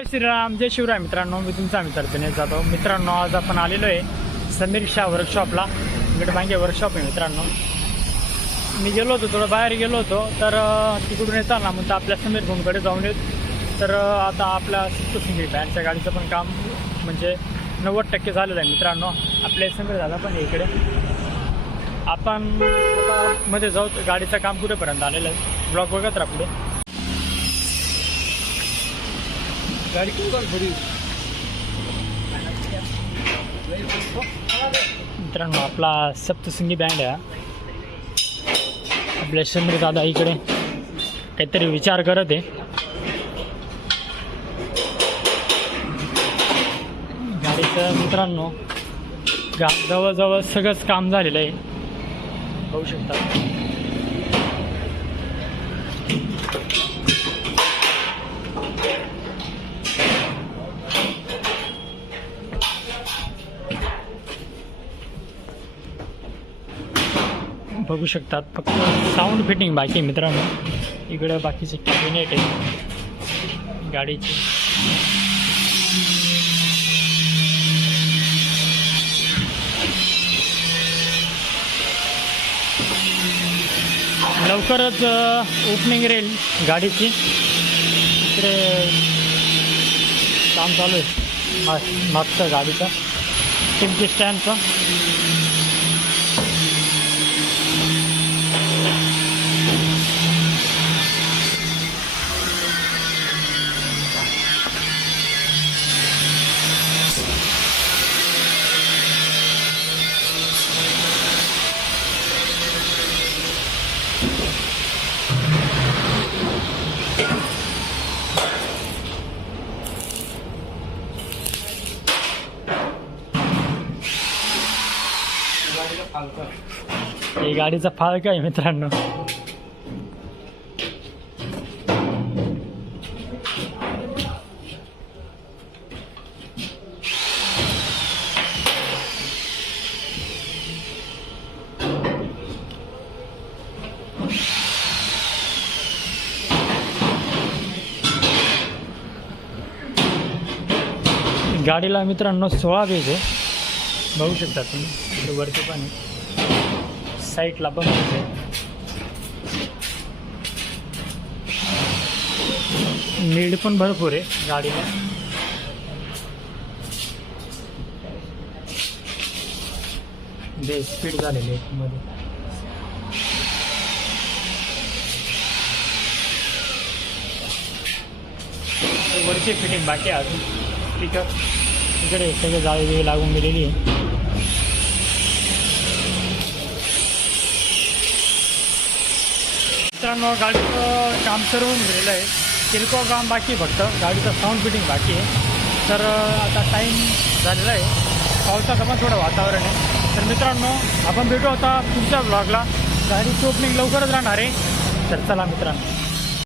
जय श्रीराम जय शिवराय मित्रांनो मी तुमचा मित्र दिनेश जाधव मित्रांनो आज आपण आलेलो आहे समीर शाह वर्कशॉपला इकडे मागे वर्कशॉप आहे मित्रांनो. मी गेलो होतो थोडं बाहेर गेलो होतो तर तिकडून येताना म्हणतो आपल्या समीर भाऊंकडे जाऊन येत. तर आता आपल्या सिंगल बँडच्या गाडीचं पण काम म्हणजे नव्वद टक्के झालेलं आहे मित्रांनो. आपल्या समीर झाला पण इकडे. आपण मध्ये जाऊ गाडीचं काम कुठेपर्यंत आलेलं आहे? ब्लॉक बघत राहा गाडी मित्रांनो आपला सप्तसंगी बँड आहे आपल्या शंभर दादा इकडे काहीतरी विचार करत आहे. गाडीचं मित्रांनो गा जवळजवळ सगळंच काम झालेलं आहे. होऊ शकता. बघू शकतात. फक्त साऊंड फिटिंग बाकी मित्रांनो. इकडं बाकीचे कॅबिनेट आहे गाडीची. लवकरच ओपनिंग राहील गाडीची. इकडे काम चालू आहे. मागचं गाडीचं. टिमकी स्टँडचं हे गाडीचा फाळक आहे मित्रांनो? गाडीला मित्रांनो सोळा पेज आहे. बघू शकता तुम्ही वरचे वरती पण आहे. साईडला पण आहे. नीड पण भरपूर आहे गाडीला. बे स्पीड झालेली आहे मध्ये. वरची फिटिंग बाकी अजून. स्पीकर इकडे सगळे जाळी बिळी लागून गेलेली आहे. मित्रांनो गाडीचं काम सर्व गेलेलं आहे. किरकोळ काम बाकी फक्त. गाडीचं साऊंड फिटिंग बाकी आहे. तर आता टाईम झालेला आहे. पावसाचं पण थोडं वातावरण आहे. तर मित्रांनो आपण भेटू आता तुमच्या ब्लॉगला गाडीची ओपनिंग लवकरच राहणार आहे. तर चला मित्रांनो.